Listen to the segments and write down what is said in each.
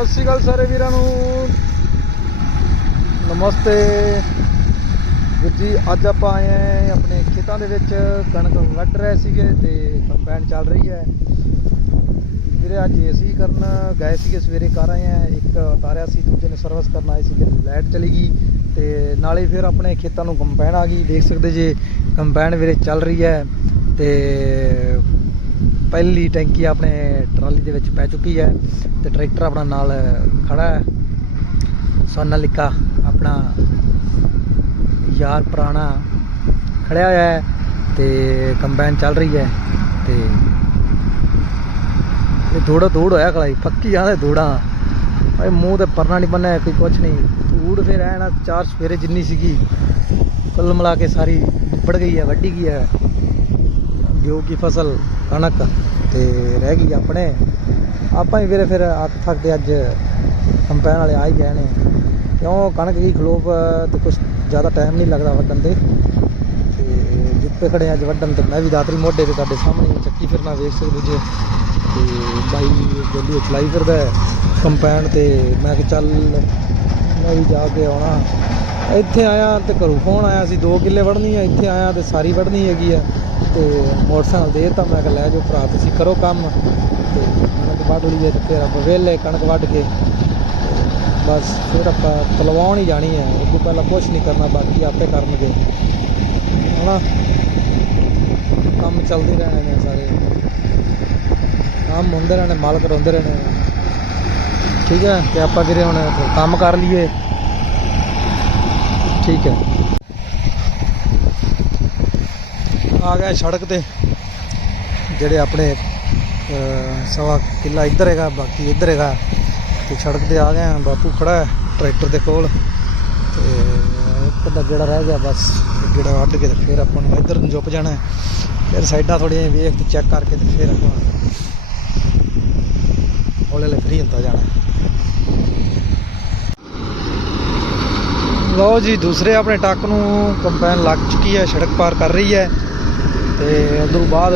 ਸਤਿ ਸ਼੍ਰੀ ਅਕਾਲ ਸਾਰੇ ਵੀਰਾਂ ਨੂੰ। ਨਮਸਤੇ। ਵੀਰ ਜੀ, ਅੱਜ ਆਪਾਂ ਆਏ ਹਾਂ ਆਪਣੇ ਖੇਤਾਂ ਦੇ ਵਿੱਚ। ਕਣਕ ਵੱਢ ਰਹੇ ਸੀਗੇ ਤੇ ਕੰਪੈਨ ਚੱਲ ਰਹੀ ਹੈ। ਵੀਰੇ, ਅੱਜ ਏਸੀ ਕਰਨ ਗਏ ਸੀਗੇ, ਸਵੇਰੇ ਕਰ ਆਏ ਆ ਇੱਕ ਉਤਾਰਿਆ ਸੀ, ਦੂਜੇ ਨੇ ਸਰਵਿਸ ਕਰਨ ਆਏ ਸੀਗੇ, ਲਾਈਟ ਚਲੀ ਗਈ ਤੇ ਨਾਲੇ ਫਿਰ ਆਪਣੇ ਖੇਤਾਂ ਨੂੰ ਕੰਪੈਨ ਆ ਗਈ। ਦੇਖ ਸਕਦੇ ਜੇ ਕੰਪੈਨ ਵੀਰੇ ਚੱਲ ਰਹੀ ਹੈ ਤੇ ਪਹਿਲੀ ਟੈਂਕੀ ਆਪਣੇ ਟਰਾਲੀ ਦੇ ਵਿੱਚ ਪੈ ਚੁੱਕੀ ਹੈ ਤੇ ਟਰੈਕਟਰ ਆਪਣਾ ਨਾਲ ਖੜਾ ਹੈ। ਸੋਨਾਲਿਕਾ ਆਪਣਾ ਯਾਰ ਪੁਰਾਣਾ ਖੜਿਆ ਹੋਇਆ ਹੈ ਤੇ ਕੰਬਾਈਨ ਚੱਲ ਰਹੀ ਹੈ ਤੇ ਇਹ ਥੋੜਾ ਧੂੜ ਹੋਇਆ ਖਲਾਈ ਪੱਕੀ ਆਂਦੇ ਧੂੜਾਂ ਓਏ ਮੂੰਹ ਤੇ ਪਰਨਾ ਨਹੀਂ ਬੰਨਿਆ, ਕੋਈ ਕੁਛ ਨਹੀਂ। ਧੂੜ ਫਿਰ ਐ ਨਾ ਚਾਰ ਸਵੇਰੇ ਜਿੰਨੀ ਸੀਗੀ, ਕੁੱਲ ਮਿਲਾ ਕੇ ਸਾਰੀ ਨਿਬੜ ਗਈ ਹੈ, ਵੱਢੀ ਗਈ ਹੈ। ਜੋ ਕੀ ਫਸਲ ਕਣਕ ਤੇ ਰਹਿ ਗਈ ਆਪਣੇ। ਆਪਾਂ ਹੀ ਵੀਰੇ ਫਿਰ ਅੱਤ ਥੱਕਦੇ ਅੱਜ ਕੰਪੈਨ ਵਾਲੇ ਆ ਹੀ ਗਏ ਨੇ। ਕਿਉਂ ਕਣਕ ਦੀ ਖਲੋਪ ਤੇ ਕੁਝ ਜ਼ਿਆਦਾ ਟਾਈਮ ਨਹੀਂ ਲੱਗਦਾ ਵੱਢਣ ਤੇ। ਤੇ ਜੁੱਤੇ ਖੜੇ ਅੱਜ ਵੱਢਣ ਤੇ। ਮੈਂ ਵੀ ਦਾਤਰੀ ਮੋਢੇ ਤੇ ਤੁਹਾਡੇ ਸਾਹਮਣੇ ਚੱਕੀ ਫਿਰਨਾ ਵੇਖ ਸਕਦੇ ਜੇ। ਤੇ ਬਾਈ ਜਲਦੀ ਚਲਾਈ ਫਿਰਦਾ ਹੈ। ਕੰਪੈਨ ਤੇ ਮੈਂ ਕਿ ਚੱਲ ਮੈਂ ਵੀ ਜਾ ਕੇ ਆਉਣਾ। ਇੱਥੇ ਆਇਆ ਤੇ ਘਰੋਂ ਫੋਨ ਆਇਆ ਸੀ 2 ਕਿੱਲੇ ਵੜਨੀ ਆ, ਇੱਥੇ ਆਇਆ ਤੇ ਸਾਰੀ ਵੜਨੀ ਹੈਗੀ ਆ ਤੇ ਮੋਟਰਸਾਈਕਲ ਦੇ ਤਾਂ ਮੈਂ ਕਿ ਲੈ ਜਾਓ ਭਰਾ, ਤੁਸੀਂ ਕਰੋ ਕੰਮ। ਤੇ ਕਣਕ ਵੱਢ ਲਈਏ ਤੇ ਫਿਰ ਆਪਾਂ ਵਿਹਲੇ ਕਣਕ ਵੱਢ ਕੇ, ਬਸ ਫਿਰ ਆਪਾਂ ਤਲਵਾਉਣ ਹੀ ਜਾਣੀ ਹੈ ਉਸ ਤੋਂ ਪਹਿਲਾਂ ਕੁਝ ਨਹੀਂ ਕਰਨਾ, ਬਾਕੀ ਆਪੇ ਕਰਨਗੇ। ਹਨਾ? ਕੰਮ ਚੱਲਦੇ ਰਹਿਣੇ ਨੇ ਸਾਰੇ। ਕੰਮ ਹੁੰਦੇ ਰਹਿਣੇ, ਮਾਲਕ ਰੋਂਦੇ ਰਹਿਣੇ ਠੀਕ ਹੈ, ਤੇ ਆਪਾਂ ਵੀਰੇ ਹੁਣ ਕੰਮ ਕਰ ਲਈਏ। ਠੀਕ ਹੈ। ਆ ਗਏ ਸੜਕ ਤੇ, ਜਿਹੜੇ ਆਪਣੇ ਸਵਾ ਕਿੱਲਾ ਇੱਧਰ ਹੈਗਾ, ਬਾਕੀ ਇੱਧਰ ਹੈਗਾ। ਤੇ ਸੜਕ ਤੇ ਆ ਗਏ ਆ ਬਾਪੂ ਖੜਾ ਹੈ, ਟਰੈਕਟਰ ਦੇ ਕੋਲ। ਤੇ ਇੱਕ ਅੱਧਾ ਗੇੜਾ ਰਹਿ ਗਿਆ, ਬਸ। ਇੱਕ ਗੇੜਾ ਵੱਢ ਕੇ ਤੇ ਫਿਰ ਆਪਾਂ ਨੂੰ ਇੱਧਰ ਨੂੰ ਜੁਪ ਜਾਣਾ ਫਿਰ ਸਾਈਡਾਂ ਥੋੜੀਆਂ ਵੇਖ ਤੇ ਚੈੱਕ ਕਰਕੇ ਤੇ ਫਿਰ ਆਪਾਂ ਹੌਲੇ ਹੌਲੇ ਫਰੀ ਹੁੰਦਾ ਜਾਣਾ ਲਓ ਜੀ, ਦੂਸਰੇ ਆਪਣੇ ਟੱਕ ਨੂੰ ਕੰਪੈਨ ਲੱਗ ਚੁੱਕੀ ਹੈ, ਸੜਕ ਪਾਰ ਕਰ ਰਹੀ ਹੈ ਤੇ ਉਦੋਂ ਬਾਅਦ,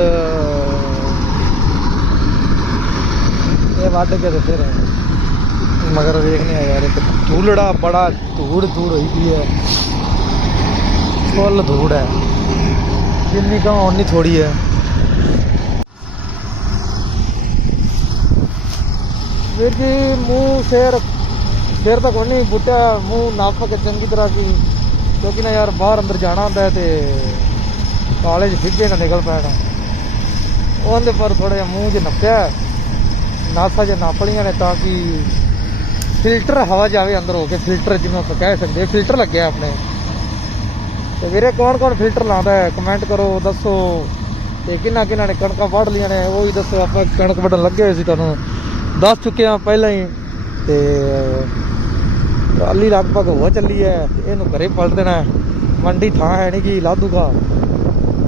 ਇਹ ਵੱਢ ਕੇ ਤੇ ਫਿਰ ਮਗਰ ਵੇਖਨੇ ਆ ਯਾਰ, ਇੱਕ ਧੂਲੜਾ ਬੜਾ ਧੂੜ ਧੂੜ ਹੋਈ ਪਈ ਹੈ। ਫੁੱਲ ਧੂੜ ਹੈ। ਜਿੰਨੀ ਕਹਾਂ ਓਨੀ ਥੋੜੀ ਹੈ। ਵੀਰ ਜੀ, ਮੂੰਹ ਸਿਰ ਸਿਰ ਤਾਂ ਕੋਈ ਨਹੀਂ ਬੁੱਟਾ ਮੂੰਹ ਨਾਫ ਕੇ ਚੰਗੀ ਤਰ੍ਹਾਂ ਕੀ, ਕਿਉਂਕਿ ਨਾ ਯਾਰ ਬਾਹਰ ਅੰਦਰ ਜਾਣਾ ਹੁੰਦਾ ਹੈ ਤੇ ਕਾਲਜ ਫਿੱਗੇ ਨਾ ਨਿਕਲ ਪੈਣਾ। ਉਹਦੇ ਪਰ ਥੋੜਾ ਜਿਹਾ ਮੂੰਹ 'ਚ ਨੱਪਿਆ ਨਾਸਾ ਜੇ ਨੱਪ ਨੇ ਤਾਂ ਕਿ ਫਿਲਟਰ ਹਵਾ ਜਾਵੇ ਅੰਦਰ ਹੋ ਕੇ, ਫਿਲਟਰ ਜਿਹਨੂੰ ਆਪਾਂ ਕਹਿ ਸਕਦੇ ਫਿਲਟਰ ਲੱਗਿਆ ਆਪਣੇ। ਤੇ ਵੀਰੇ ਕੌਣ ਕੌਣ ਫਿਲਟਰ ਲਾਉਂਦਾ ਹੈ? ਕਮੈਂਟ ਕਰੋ, ਦੱਸੋ। ਤੇ ਕਿੰਨਾ ਕਿੰਨਾ ਨੇ ਕਣਕਾਂ ਵੱਢ ਲੀਆਂ ਨੇ, ਉਹ ਵੀ ਦੱਸੋ, ਆਪਾਂ ਕਣਕ ਵੱਢਣ ਲੱਗੇ ਹੋਏ ਸੀ ਤੁਹਾਨੂੰ। ਦੱਸ ਚੁੱਕੇ ਆ ਪਹਿਲਾਂ ਹੀ। ਤੇ ਟਰਾਲੀ ਲਗਭਗ ਹੋ ਚੱਲੀ ਹੈ ਇਹਨੂੰ ਘਰੇ ਪਲਟ ਦੇਣਾ ਮੰਡੀ ਥਾਂ ਹੈ ਨਹੀਂ ਕਿ ਲਾਦੂਗਾ।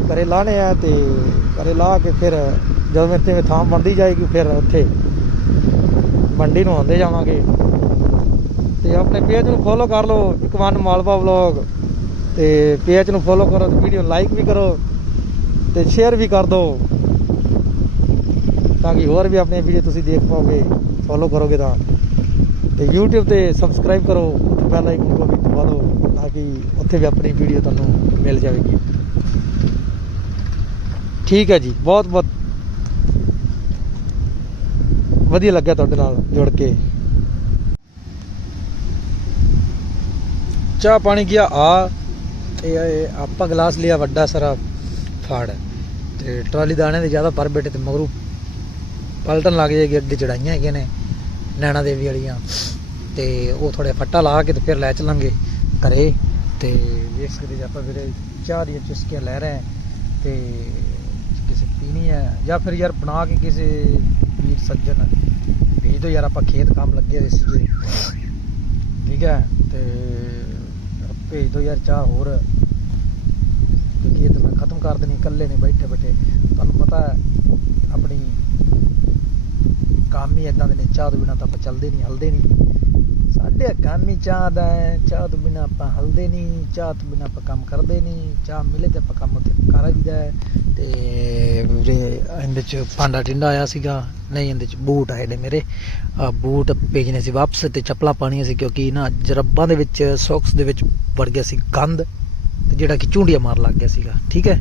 ਘਰੇ ਲਾਣੇ ਆ ਤੇ ਘਰੇ ਲਾ ਕੇ ਫਿਰ ਜਦੋਂ ਮੇਰੇ ਤੇ ਥਾਂ ਬਣਦੀ ਜਾਏਗੀ, ਫਿਰ ਉੱਥੇ ਮੰਡੀ ਨੂੰ ਆਉਂਦੇ ਜਾਵਾਂਗੇ। ਤੇ ਆਪਣੇ ਪੇਜ ਨੂੰ ਫੋਲੋ ਕਰ ਲਓ ਇਕਵਨ ਮਾਲਵਾ ਵਲੌਗ ਤੇ ਪੇਜ ਨੂੰ ਫੋਲੋ ਕਰੋ ਤੇ ਵੀਡੀਓ ਲਾਈਕ ਵੀ ਕਰੋ ਤੇ ਸ਼ੇਅਰ ਵੀ ਕਰ ਦਿਓ ਤਾਂ ਕਿ ਹੋਰ ਵੀ ਆਪਣੀ ਵੀਡੀਓ ਤੁਸੀਂ ਦੇਖ ਪਾਓਗੇ ਫੋਲੋ ਕਰੋਗੇ ਤਾਂ। ਤੇ YouTube ਤੇ ਸਬਸਕ੍ਰਾਈਬ ਕਰੋ ਉੱਥੇ ਬੈਲ ਆਈਕਨ ਨੂੰ ਵੀ ਦਬਾ ਦਿਓ, ਤਾਂ ਕਿ ਉੱਥੇ ਵੀ ਆਪਣੀ ਵੀਡੀਓ ਤੁਹਾਨੂੰ ਮਿਲ ਜਾਵੇਗੀ। ਠੀਕ ਹੈ ਜੀ, ਬਹੁਤ ਬਹੁਤ ਵਧੀਆ ਲੱਗਿਆ ਤੁਹਾਡੇ ਨਾਲ ਜੁੜ ਕੇ। ਚਾਹ ਪਾਣੀ ਗਿਆ ਆ? ਇਹ ਆਪਾਂ ਗਲਾਸ ਲਿਆ, ਵੱਡਾ ਸਾਰਾ ਫਾੜ। ਤੇ ਟਰਾਲੀ ਦਾਣੇ ਦੇ ਜ਼ਿਆਦਾ ਪਰ ਬੈਠੇ ਤੇ ਮਗਰੂ ਪਲਟਣ ਲੱਗ ਜਾਏਗੀ, ਅੱਗੇ ਚੜਾਈਆਂ ਹੈਗੀਆਂ ਨੇ। ਨੈਣਾ ਦੇਵੀ ਵਾਲੀਆਂ। ਤੇ ਉਹ ਥੋੜੇ ਫੱਟਾ ਲਾ ਕੇ ਤੇ ਫਿਰ ਲੈ ਚਲਾਂਗੇ ਘਰੇ। ਤੇ ਵੇਖ ਸਕਦੇ ਜੇ ਆਪਾਂ ਵੀਰੇ ਚਾਹ ਦੀਆਂ ਚੁਸਕੀਆਂ ਲੈ ਰਹੇ ਹਾਂ ਤੇ ਕਿਸੇ ਪੀਣੀ ਹੈ ਜਾਂ ਫਿਰ ਯਾਰ ਬਣਾ ਕੇ ਕਿਸੇ ਵੀਰ ਸੱਜਣ ਭੇਜ ਦਿਓ ਯਾਰ, ਆਪਾਂ ਖੇਤ ਕੰਮ ਲੱਗੇ ਹੋਏ ਸੀਗੇ। ਠੀਕ ਹੈ, ਤੇ ਭੇਜ ਦਿਓ ਯਾਰ ਚਾਹ ਹੋਰ। ਕਿਉਂਕਿ ਇਹ ਤਾਂ ਮੈਂ ਖਤਮ ਕਰ ਦੇਣੀ, ਇਕੱਲੇ ਨੇ ਬੈਠੇ ਬੈਠੇ ਤੁਹਾਨੂੰ ਪਤਾ ਹੈ ਕੰਮ ਹੀ ਇਦਾਂ ਦੇ ਨੇ, ਚਾਹ ਤੋਂ ਬਿਨਾ ਤਾਂ ਆਪਾਂ ਚੱਲਦੇ ਨਹੀਂ, ਹਲਦੇ ਨਹੀਂ। ਸਾਡੇ ਕੰਮ ਹੀ ਚਾਹ ਦਾ ਹੈ, ਚਾਹ ਤੋਂ ਬਿਨਾ ਆਪਾਂ ਹਲਦੇ ਨਹੀਂ, ਚਾਹ ਤੋਂ ਬਿਨਾ ਆਪਾਂ ਕੰਮ ਕਰਦੇ ਨਹੀਂ, ਚਾਹ ਮਿਲੇ ਤੇ ਆਪਾਂ ਕੰਮ ਉੱਥੇ ਕਰ ਵੀਦਾ ਹੈ। ਤੇ ਵੀਰੇ, ਇਹਦੇ ਚ ਪਾਂਡਾ ਟਿੰਡਾ ਆਇਆ ਸੀਗਾ, ਨਹੀਂ ਇਹਦੇ ਚ ਬੂਟ ਆਏ ਨੇ ਮੇਰੇ। ਆਹ ਬੂਟ ਭੇਜਣੇ ਸੀ ਵਾਪਸ ਤੇ ਚੱਪਲਾਂ ਪਾਣੀਆਂ ਸੀ ਕਿਉਂਕਿ ਨਾ ਜਰਬਾਂ ਦੇ ਵਿੱਚ, ਸੌਕਸ ਦੇ ਵਿੱਚ ਵੜ ਗਿਆ ਸੀ ਗੰਦ ਤੇ ਜਿਹੜਾ ਕਿ ਚੂੰਡੀਆਂ ਮਾਰ ਲੱਗ ਗਿਆ ਸੀਗਾ, ਠੀਕ ਹੈ?